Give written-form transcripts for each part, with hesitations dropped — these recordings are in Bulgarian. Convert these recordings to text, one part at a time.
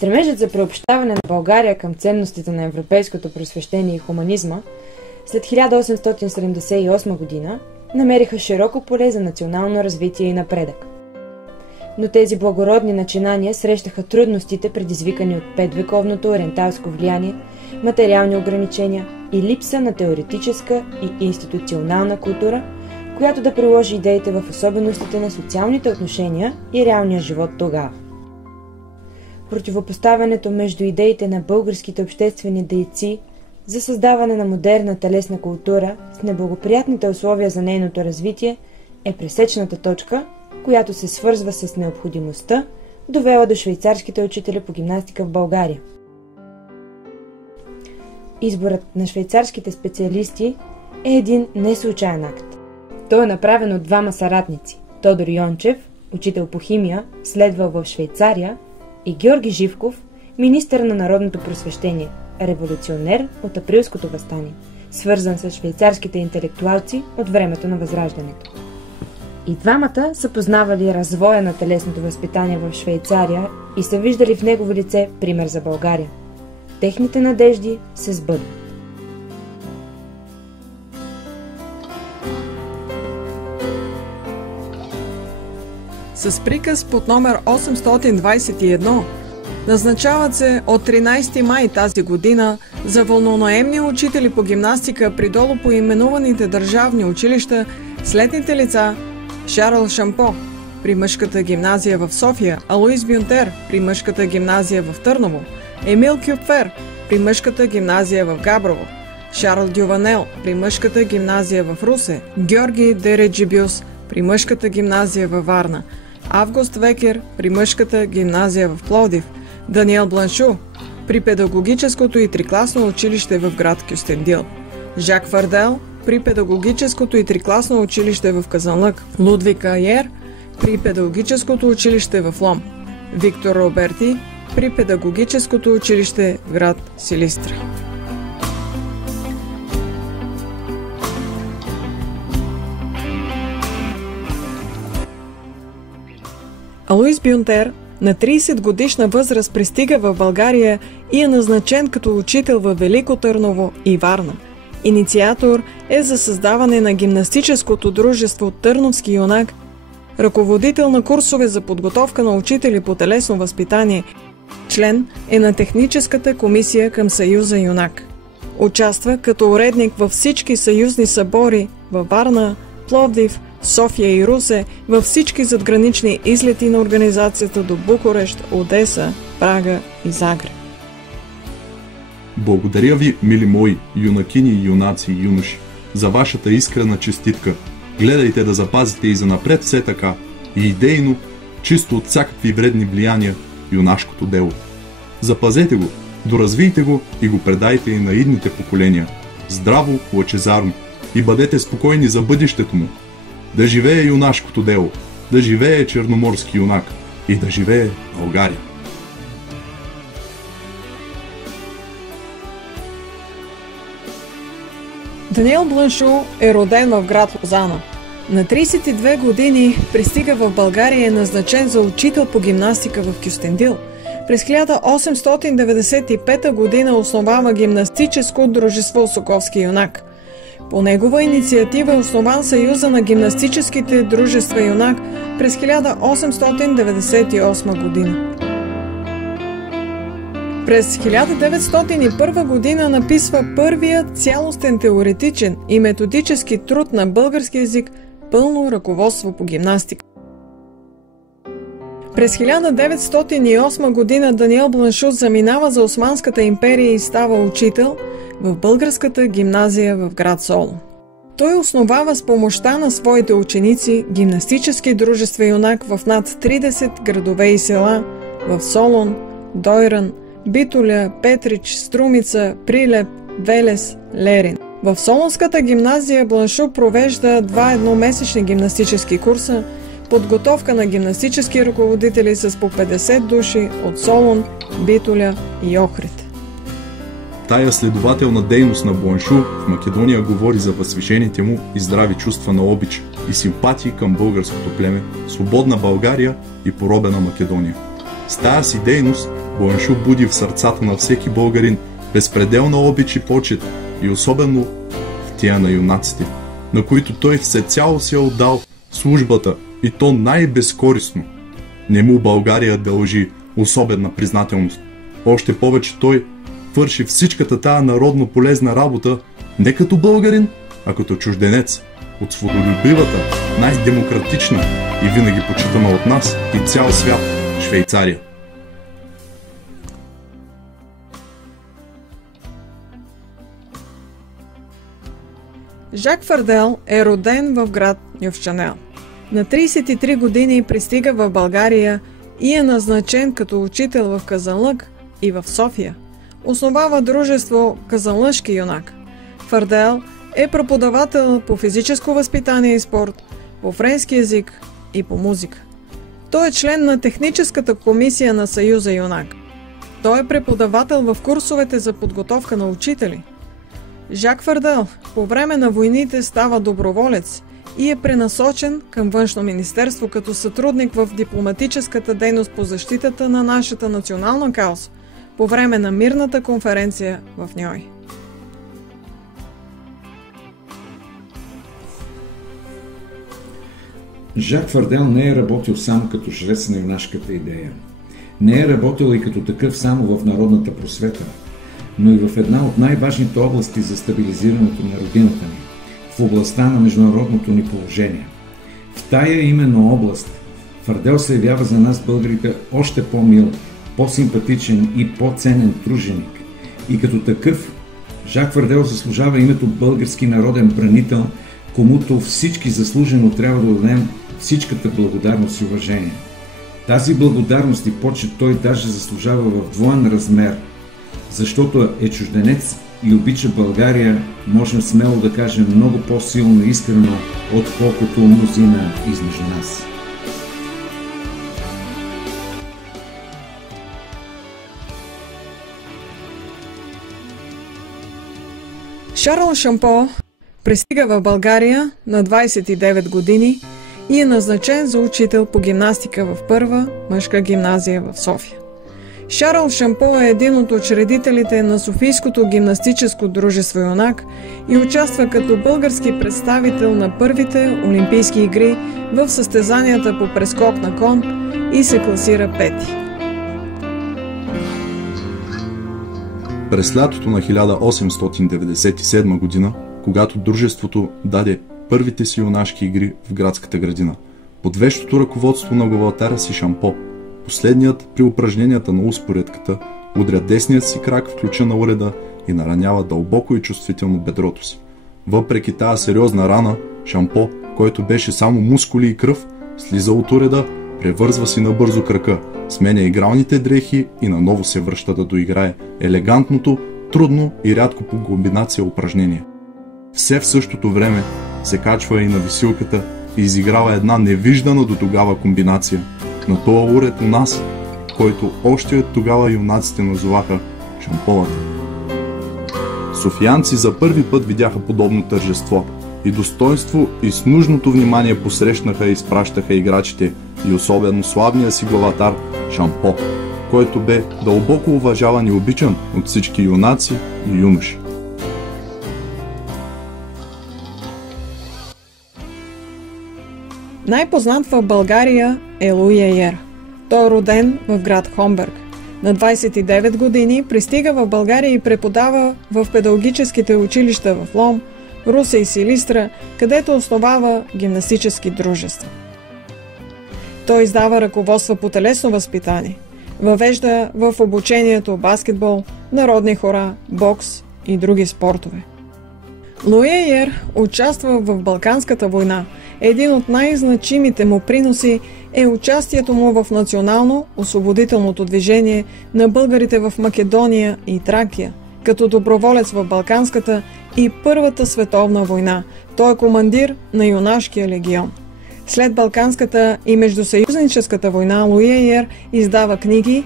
Стремежът за приобщаване на България към ценностите на европейското просвещение и хуманизма след 1878 година намериха широко поле за национално развитие и напредък. Но тези благородни начинания срещаха трудностите, предизвикани от 5-вековното ориенталско влияние, материални ограничения и липса на теоретическа и институционална култура, която да приложи идеите в особеностите на социалните отношения и реалния живот тогава. Противопоставянето между идеите на българските обществени дейци за създаване на модерна телесна култура с неблагоприятните условия за нейното развитие е пресечната точка, която се свързва с необходимостта, довела до швейцарските учители по гимнастика в България. Изборът на швейцарските специалисти е един неслучаен акт. Той е направен от двама съратници – Тодор Йончев, учител по химия, следвал в Швейцария, и Георги Живков, министър на народното просвещение, революционер от априлското въстание, свързан с швейцарските интелектуалци от времето на Възраждането. И двамата са познавали развоя на телесното възпитание в Швейцария и са виждали в негово лице пример за България. Техните надежди се сбъдват. С приказ под номер 821 назначават се от 13 май тази година за вълнонаемни учители по гимнастика при долу поименуваните държавни училища следните лица: Шарл Шампо при мъжката гимназия в София, Алоис Бюнтер при мъжката гимназия в Търново, Емил Кюпфер при мъжката гимназия в Габрово, Шарл Дюванел при мъжката гимназия в Русе, Георги Дереджибюс при мъжката гимназия във Варна, Август Векер при мъжката гимназия в Пловдив, Даниел Бланшу при педагогическото и трикласно училище в град Кюстендил, Жак Фардел при педагогическото и трикласно училище в Казанлък, Лудвиг Айер при педагогическото училище в Лом, Виктор Роберти при педагогическото училище в град Силистра. Алоис Бюнтер на 30 годишна възраст пристига в България и е назначен като учител във Велико Търново и Варна. Инициатор е за създаване на гимнастическото дружество Търновски юнак, ръководител на курсове за подготовка на учители по телесно възпитание, член е на техническата комисия към Съюза юнак. Участва като уредник във всички съюзни събори във Варна, Пловдив, София и Русе, във всички задгранични излети на организацията до Букурещ, Одеса, Прага и Загреб. Благодаря ви, мили мои юнакини, юнаци и юноши, за вашата искрена честитка. Гледайте да запазите и занапред все така и идейно, чисто от всякакви вредни влияния, юнашкото дело. Запазете го, доразвийте го и го предайте и на идните поколения. Здраво, лъчезарно и бъдете спокойни за бъдещето му. Да живее юнашкото дело, да живее черноморски юнак и да живее България. Даниел Бланшу е роден в град Лозана. На 32 години пристига в България и е назначен за учител по гимнастика в Кюстендил. През 1895 година основава гимнастическо дружество Соковски юнак. По негова инициатива е основан Съюза на гимнастическите дружества юнак през 1898 година. През 1901 година написва първият цялостен теоретичен и методически труд на български език «Пълно ръководство по гимнастика». През 1908 година Даниел Бланшу заминава за Османската империя и става учител в българската гимназия в град Солун. Той основава с помощта на своите ученици гимнастически дружества юнак в над 30 градове и села в Солун, Дойран, Битоля, Петрич, Струмица, Прилеп, Велес, Лерин. В Солунската гимназия Бланшу провежда 2 едномесечни гимнастически курса, подготовка на гимнастически ръководители с по 50 души от Солун, Битоля и Охрид. Тая следователна дейност на Бланшу в Македония говори за възвишените му и здрави чувства на обич и симпатии към българското племе, свободна България и поробена Македония. С тая си дейност Боншо буди в сърцата на всеки българин безпределна обич и почет и особено в тия на юнаците, на които той всецяло си е отдал службата и то най-безкористно. Не му България дължи особена признателност. Още повече той върши всичката тая народно полезна работа не като българин, а като чужденец от свободолюбивата, най-демократична и винаги почитана от нас и цял свят Швейцария. Жак Фардел е роден в град Нюфчанел. На 33 години пристига в България и е назначен като учител в Казанлък и в София. Основава дружество Казанлъшки юнак. Фардел е преподавател по физическо възпитание и спорт, по френски език и по музика. Той е член на техническата комисия на Съюза юнак. Той е преподавател в курсовете за подготовка на учители. Жак Фардел по време на войните става доброволец и е пренасочен към Външно министерство като сътрудник в дипломатическата дейност по защитата на нашата национална кауза по време на мирната конференция в Ньой. Жак Фардел не е работил само като жрец на юнашката идея. Не е работил и като такъв само в народната просвета, но и в една от най-важните области за стабилизирането на родината ни, в областта на международното ни положение. В тая именно област Фардел се явява за нас българите още по-мил, по-симпатичен и по-ценен труженик. И като такъв, Жак Фардел заслужава името български народен бранител, комуто всички заслужено трябва да дадем всичката благодарност и уважение. Тази благодарност и почет той даже заслужава в двоен размер, защото е чужденец и обича България, можем смело да кажем много по-силно и искрено, отколкото мнозина измежду нас. Шарл Шампо пристига в България на 29 години и е назначен за учител по гимнастика в първа мъжка гимназия в София. Шарл Шампо е един от учредителите на Софийското гимнастическо дружество юнак и участва като български представител на първите Олимпийски игри в състезанията по прескок на кон и се класира пети. През лятото на 1897 година, когато дружеството даде първите си юнашки игри в градската градина, под вещото ръководство на главатаря си Шампо, последният при упражненията на успоредката удря десният си крак в ключа на уреда и наранява дълбоко и чувствително бедрото си. Въпреки тази сериозна рана, Шампо, който беше само мускули и кръв, слиза от уреда, превързва си набързо крака, сменя игралните дрехи и наново се връща да доиграе елегантното, трудно и рядко по комбинация упражнение. Все в същото време се качва и на висилката и изиграва една невиждана до тогава комбинация на тоя уред у нас, който още от тогава юнаците назоваха Шамповата. Софиянци за първи път видяха подобно тържество и достоинство и с нужното внимание посрещнаха и изпращаха играчите и особено славния си главатар Шампо, който бе дълбоко уважаван и обичан от всички юнаци и юноши. Най-познат в България е Луи Айер. Той е роден в град Хомберг. На 29 години пристига в България и преподава в педагогическите училища в Лом, Русе и Силистра, където основава гимнастически дружества. Той издава ръководства по телесно възпитание, въвежда в обучението баскетбол, народни хора, бокс и други спортове. Луи Айер участва в Балканската война. Един от най-значимите му приноси е участието му в национално-освободителното движение на българите в Македония и Тракия, като доброволец в Балканската и Първата световна война. Той е командир на юнашкия легион. След Балканската и Междусъюзническата война Луи Айер издава книги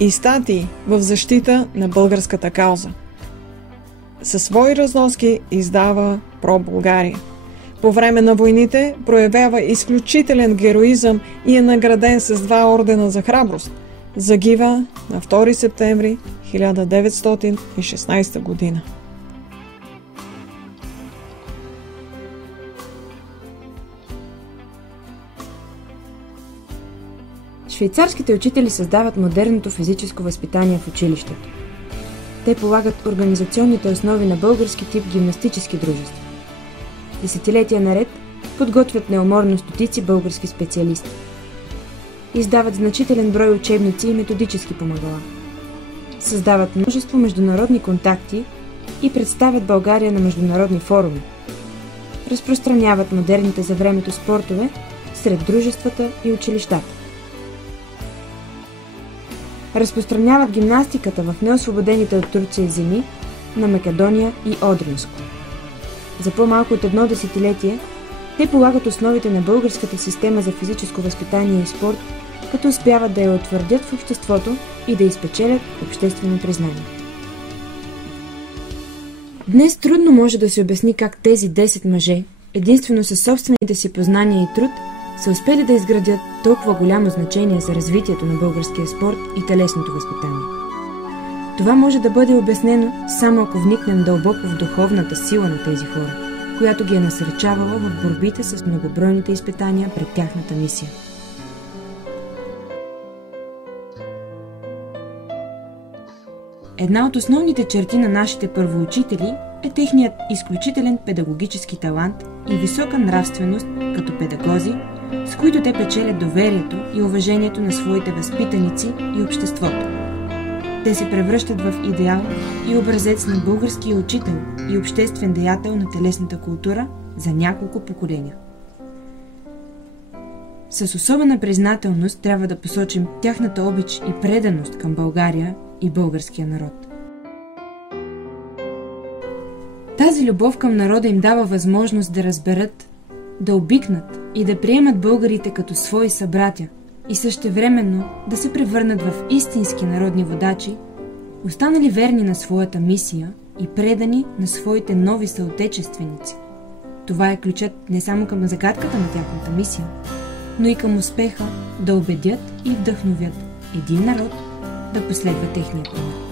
и статии в защита на българската кауза. Със свои разноски издава Про България. По време на войните проявява изключителен героизъм и е награден с 2 ордена за храброст. Загива на 2 септември 1916 година. Швейцарските учители създават модерното физическо възпитание в училището. Те полагат организационните основи на български тип гимнастически дружества. Десетилетия наред подготвят неуморно стотици български специалисти. Издават значителен брой учебници и методически помагала. Създават множество международни контакти и представят България на международни форуми. Разпространяват модерните за времето спортове сред дружествата и училищата. Разпространяват гимнастиката в неосвободените от Турция земи на Македония и Одринско. За по-малко от едно десетилетие те полагат основите на българската система за физическо възпитание и спорт, като успяват да я утвърдят в обществото и да изпечелят обществено признание. Днес трудно може да се обясни как тези 10 мъже, единствено със собствените си познания и труд, са успели да изградят толкова голямо значение за развитието на българския спорт и телесното възпитание. Това може да бъде обяснено само ако вникнем дълбоко в духовната сила на тези хора, която ги е насърчавала в борбите с многобройните изпитания пред тяхната мисия. Една от основните черти на нашите първоучители е техният изключителен педагогически талант и висока нравственост като педагози, с които те печелят доверието и уважението на своите възпитаници и обществото. Те се превръщат в идеал и образец на българския учител и обществен деятел на телесната култура за няколко поколения. С особена признателност трябва да посочим тяхната обич и преданост към България и българския народ. Тази любов към народа им дава възможност да разберат, да обикнат и да приемат българите като свои събратя и същевременно да се превърнат в истински народни водачи, останали верни на своята мисия и предани на своите нови съотечественици. Това е ключът не само към загадката на тяхната мисия, но и към успеха да убедят и вдъхновят един народ да последва техния пример.